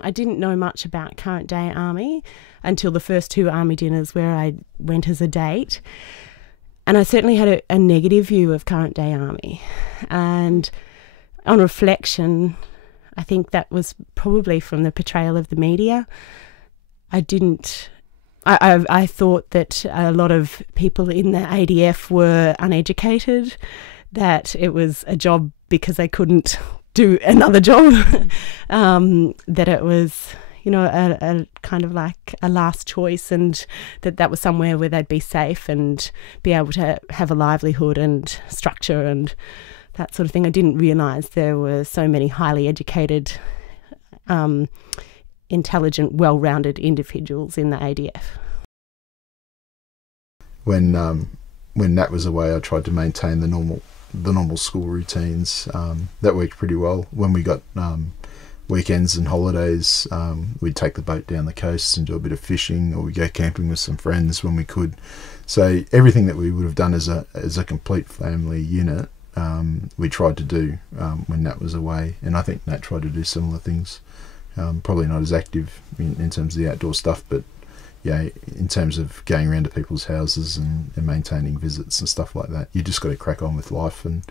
I didn't know much about current day Army until the first 2 Army dinners where I went as a date. And I certainly had a negative view of current day Army. And on reflection, I think that was probably from the portrayal of the media. I thought that a lot of people in the ADF were uneducated, that it was a job because they couldn't do another job, that it was, you know, a kind of like a last choice, and that was somewhere where they'd be safe and be able to have a livelihood and structure and that sort of thing. I didn't realise there were so many highly educated, intelligent, well-rounded individuals in the ADF. When Nat was away, I tried to maintain the normal school routines. That worked pretty well. When we got weekends and holidays, we'd take the boat down the coast and do a bit of fishing, or we'd go camping with some friends when we could. So everything that we would have done as a complete family unit, we tried to do when Nat was away. And I think Nat tried to do similar things. Probably not as active in terms of the outdoor stuff, but yeah, in terms of going around to people's houses and maintaining visits and stuff like that, you just got to crack on with life and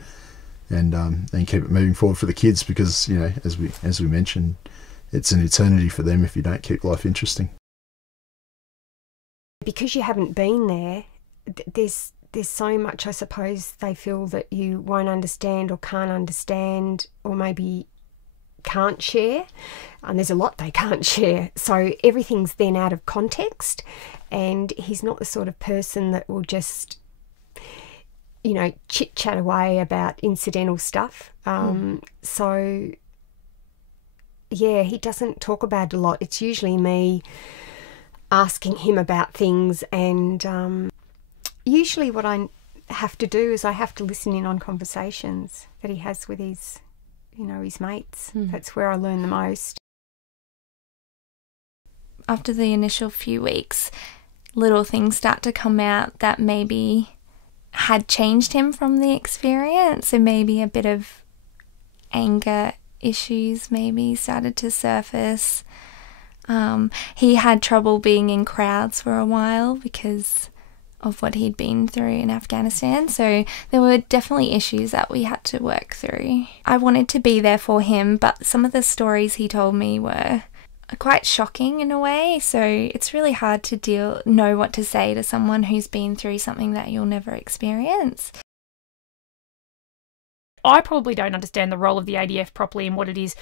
keep it moving forward for the kids, because, you know, as we mentioned, it's an eternity for them if you don't keep life interesting. Because you haven't been there, there's so much, I suppose, they feel that you won't understand or can't understand, or maybe can't share, and there's a lot they can't share, so everything's then out of context. And he's not the sort of person that will just, you know, chit chat away about incidental stuff. So yeah, he doesn't talk about it a lot. It's usually me asking him about things, and usually what I have to do is I have to listen in on conversations that he has with his mates. That's where I learn the most. After the initial few weeks, little things start to come out that maybe had changed him from the experience, and maybe a bit of anger issues maybe started to surface. He had trouble being in crowds for a while because of what he'd been through in Afghanistan, so there were definitely issues that we had to work through. I wanted to be there for him, but some of the stories he told me were quite shocking in a way, so it's really hard to know what to say to someone who's been through something that you'll never experience. I probably don't understand the role of the ADF properly and what it is,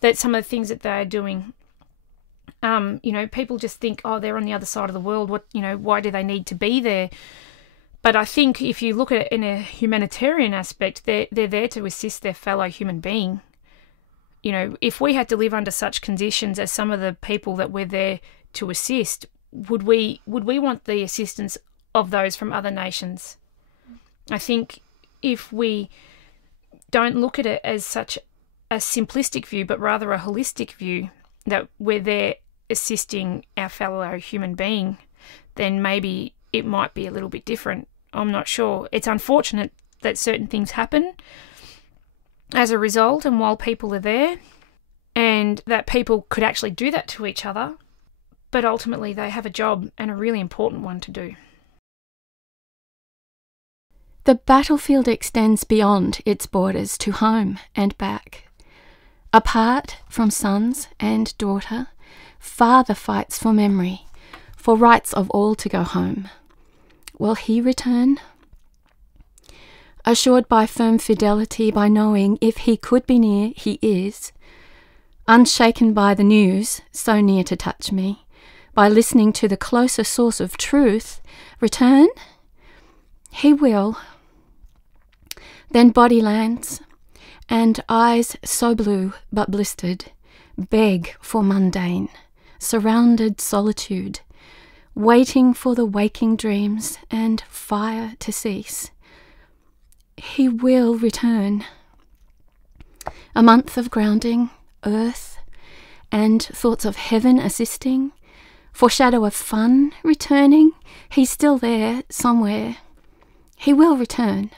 that some of the things that they're doing. You know, people just think, oh, they're on the other side of the world. Why do they need to be there? But I think if you look at it in a humanitarian aspect, they're there to assist their fellow human being. You know, if we had to live under such conditions as some of the people that we're there to assist, would we want the assistance of those from other nations? I think if we don't look at it as such a simplistic view, but rather a holistic view, that we're there assisting our fellow human being, then maybe it might be a little bit different. I'm not sure. It's unfortunate that certain things happen as a result and while people are there, and that people could actually do that to each other, but ultimately they have a job, and a really important one, to do. The battlefield extends beyond its borders to home and back. Apart from sons and daughter, father fights for memory, for rights of all to go home. Will he return? Assured by firm fidelity, by knowing if he could be near, he is. Unshaken by the news, so near to touch me, by listening to the closer source of truth, return? He will. Then body lands, and eyes so blue but blistered, beg for mundane, surrounded solitude, waiting for the waking dreams and fire to cease. He will return. A month of grounding, earth, and thoughts of heaven assisting, foreshadow of fun returning. He's still there somewhere. He will return.